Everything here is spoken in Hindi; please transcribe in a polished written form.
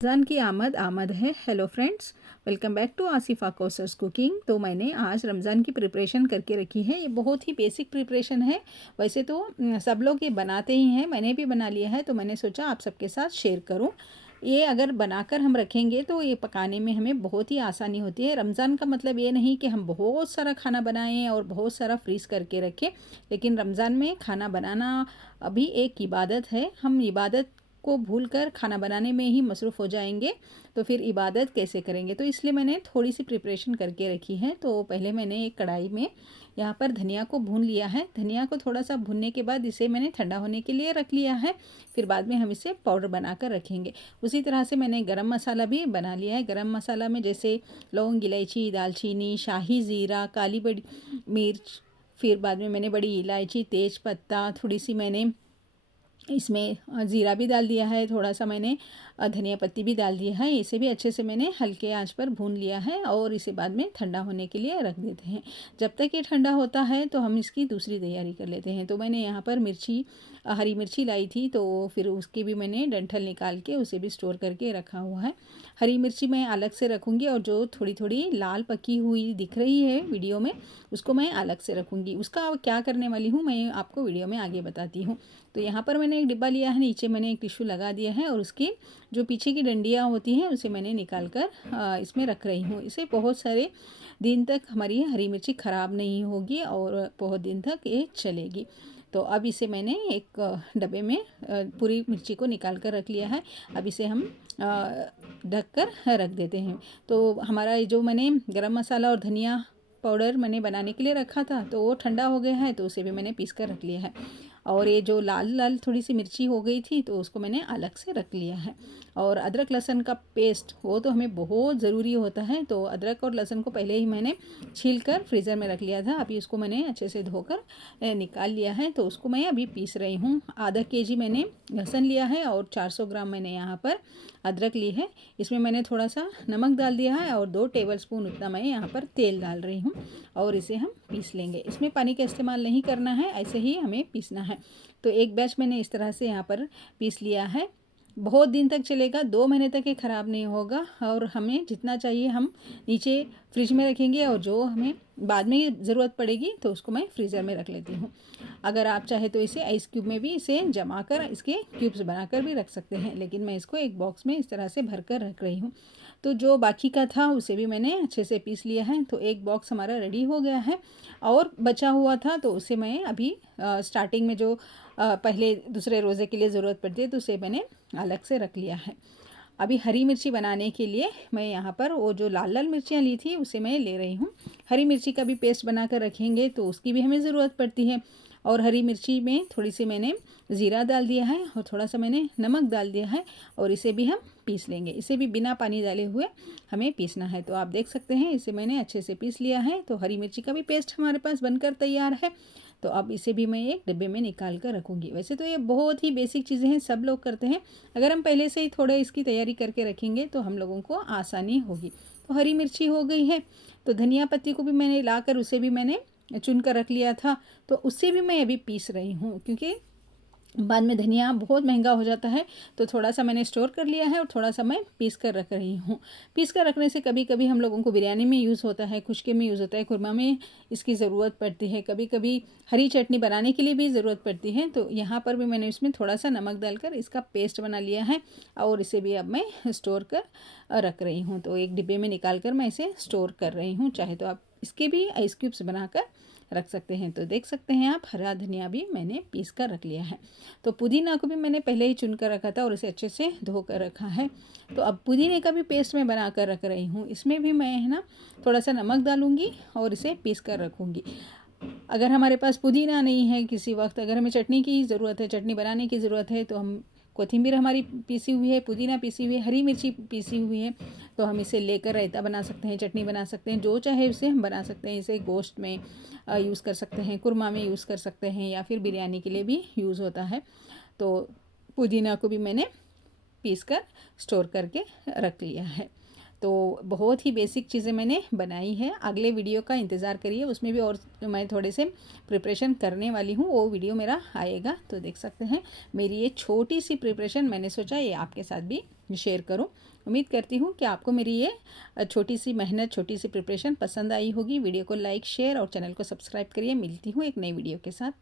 रमज़ान की आमद आमद है। Hello friends, welcome back to Asifa Kausar's cooking. तो मैंने आज रमज़ान की प्रिपरेशन करके रखी है। ये बहुत ही बेसिक प्रिपरेशन है। वैसे तो सब लोग ये बनाते ही हैं, मैंने भी बना लिया है, तो मैंने सोचा आप सबके साथ शेयर करूं। ये अगर बनाकर हम रखेंगे तो ये पकाने में हमें बहुत ही आसानी होती है। रमज़ान का मतलब ये नहीं कि हम बहुत सारा खाना बनाएं और बहुत सारा फ्रीज़ करके रखें, लेकिन रमज़ान में खाना बनाना अभी एक इबादत है। हम इबादत को भूलकर खाना बनाने में ही मसरूफ़ हो जाएंगे तो फिर इबादत कैसे करेंगे। तो इसलिए मैंने थोड़ी सी प्रिपरेशन करके रखी है। तो पहले मैंने एक कढ़ाई में यहाँ पर धनिया को भून लिया है। धनिया को थोड़ा सा भूनने के बाद इसे मैंने ठंडा होने के लिए रख लिया है। फिर बाद में हम इसे पाउडर बनाकर रखेंगे। उसी तरह से मैंने गरम मसाला भी बना लिया है। गरम मसाला में जैसे लौंग, इलायची, दालचीनी, शाही ज़ीरा, काली बड़ी मिर्च, फिर बाद में मैंने बड़ी इलायची, तेज़ पत्ता, थोड़ी सी मैंने इसमें ज़ीरा भी डाल दिया है, थोड़ा सा मैंने धनिया पत्ती भी डाल दिया है। इसे भी अच्छे से मैंने हल्के आंच पर भून लिया है और इसे बाद में ठंडा होने के लिए रख देते हैं। जब तक ये ठंडा होता है तो हम इसकी दूसरी तैयारी कर लेते हैं। तो मैंने यहाँ पर हरी मिर्ची लाई थी, तो फिर उसकी भी मैंने डंठल निकाल के उसे भी स्टोर करके रखा हुआ है। हरी मिर्ची मैं अलग से रखूँगी और जो थोड़ी थोड़ी लाल पकी हुई दिख रही है वीडियो में, उसको मैं अलग से रखूँगी। उसका क्या करने वाली हूँ मैं आपको वीडियो में आगे बताती हूँ। तो यहाँ पर मैंने एक डिब्बा लिया है, नीचे मैंने एक टिश्यू लगा दिया है और उसकी जो पीछे की डंडियाँ होती हैं उसे मैंने निकाल कर इसमें रख रही हूँ। इसे बहुत सारे दिन तक हमारी हरी मिर्ची ख़राब नहीं होगी और बहुत दिन तक ये चलेगी। तो अब इसे मैंने एक डब्बे में पूरी मिर्ची को निकाल कर रख लिया है। अब इसे हम ढक कर रख देते हैं। तो हमारा ये जो मैंने गरम मसाला और धनिया पाउडर मैंने बनाने के लिए रखा था, तो वो ठंडा हो गया है, तो उसे भी मैंने पीस कर रख लिया है। और ये जो लाल लाल थोड़ी सी मिर्ची हो गई थी, तो उसको मैंने अलग से रख लिया है। और अदरक लहसुन का पेस्ट वो तो हमें बहुत ज़रूरी होता है। तो अदरक और लहसुन को पहले ही मैंने छील कर फ्रीज़र में रख लिया था। अभी उसको मैंने अच्छे से धोकर निकाल लिया है। तो उसको मैं अभी पीस रही हूँ। आधा केजी मैंने लहसुन लिया है और 400 ग्राम मैंने यहाँ पर अदरक ली है। इसमें मैंने थोड़ा सा नमक डाल दिया है और 2 टेबलस्पून उतना मैं यहाँ पर तेल डाल रही हूँ और इसे हम पीस लेंगे। इसमें पानी का इस्तेमाल नहीं करना है, ऐसे ही हमें पीसना है। तो एक बैच मैंने इस तरह से यहाँ पर पीस लिया है। बहुत दिन तक चलेगा, 2 महीने तक ये ख़राब नहीं होगा। और हमें जितना चाहिए हम नीचे फ्रिज में रखेंगे और जो हमें बाद में ज़रूरत पड़ेगी तो उसको मैं फ्रीज़र में रख लेती हूँ। अगर आप चाहे तो इसे आइस क्यूब में भी इसे जमा कर इसके क्यूब्स बनाकर भी रख सकते हैं, लेकिन मैं इसको एक बॉक्स में इस तरह से भर कर रख रही हूँ। तो जो बाकी का था उसे भी मैंने अच्छे से पीस लिया है। तो एक बॉक्स हमारा रेडी हो गया है और बचा हुआ था, तो उसे मैं अभी स्टार्टिंग में जो पहले दूसरे रोज़े के लिए ज़रूरत पड़ती है तो उसे मैंने अलग से रख लिया है। अभी हरी मिर्ची बनाने के लिए मैं यहाँ पर वो जो लाल लाल मिर्चियाँ ली थी उसे मैं ले रही हूँ। हरी मिर्ची का भी पेस्ट बना कर रखेंगे तो उसकी भी हमें ज़रूरत पड़ती है। और हरी मिर्ची में थोड़ी सी मैंने ज़ीरा डाल दिया है और थोड़ा सा मैंने नमक डाल दिया है और इसे भी हम पीस लेंगे। इसे भी बिना पानी डाले हुए हमें पीसना है। तो आप देख सकते हैं इसे मैंने अच्छे से पीस लिया है। तो हरी मिर्ची का भी पेस्ट हमारे पास बनकर तैयार है। तो अब इसे भी मैं एक डिब्बे में निकाल कर रखूँगी। वैसे तो ये बहुत ही बेसिक चीज़ें हैं, सब लोग करते हैं। अगर हम पहले से ही थोड़ा इसकी तैयारी करके रखेंगे तो हम लोगों को आसानी होगी। तो हरी मिर्ची हो गई है। तो धनिया पत्ती को भी मैंने लाकर उसे भी मैंने चुन कर रख लिया था। तो उससे भी मैं अभी पीस रही हूँ, क्योंकि बाद में धनिया बहुत महंगा हो जाता है। तो थोड़ा सा मैंने स्टोर कर लिया है और थोड़ा सा मैं पीस कर रख रही हूँ। पीस कर रखने से कभी कभी हम लोगों को बिरयानी में यूज़ होता है, खुशके में यूज़ होता है, खुरमा में इसकी ज़रूरत पड़ती है, कभी कभी हरी चटनी बनाने के लिए भी ज़रूरत पड़ती है। तो यहाँ पर भी मैंने इसमें थोड़ा सा नमक डालकर इसका पेस्ट बना लिया है और इसे भी अब मैं स्टोर कर रख रही हूँ। तो एक डिब्बे में निकाल कर मैं इसे स्टोर कर रही हूँ। चाहे तो आप इसके भी आइस क्यूब्स बनाकर रख सकते हैं। तो देख सकते हैं आप, हरा धनिया भी मैंने पीस कर रख लिया है। तो पुदीना को भी मैंने पहले ही चुन कर रखा था और इसे अच्छे से धो कर रखा है। तो अब पुदीने का भी पेस्ट मैं बना कर रख रही हूँ। इसमें भी मैं है ना थोड़ा सा नमक डालूँगी और इसे पीस कर रखूँगी। अगर हमारे पास पुदीना नहीं है, किसी वक्त अगर हमें चटनी की ज़रूरत है, चटनी बनाने की ज़रूरत है, तो हम कोथिंबीर हमारी पीसी हुई है, पुदीना पीसी हुई है, हरी मिर्ची पीसी हुई है, तो हम इसे लेकर रायता बना सकते हैं, चटनी बना सकते हैं, जो चाहे उसे हम बना सकते हैं। इसे गोश्त में यूज़ कर सकते हैं, कुरमा में यूज़ कर सकते हैं, या फिर बिरयानी के लिए भी यूज़ होता है। तो पुदीना को भी मैंने पीस कर स्टोर करके रख लिया है। तो बहुत ही बेसिक चीज़ें मैंने बनाई है। अगले वीडियो का इंतज़ार करिए, उसमें भी और मैं थोड़े से प्रिपरेशन करने वाली हूँ, वो वीडियो मेरा आएगा। तो देख सकते हैं मेरी ये छोटी सी प्रिपरेशन मैंने सोचा ये आपके साथ भी शेयर करूं। उम्मीद करती हूँ कि आपको मेरी ये छोटी सी मेहनत, छोटी सी प्रिपरेशन पसंद आई होगी। वीडियो को लाइक, शेयर और चैनल को सब्सक्राइब करिए। मिलती हूँ एक नई वीडियो के साथ।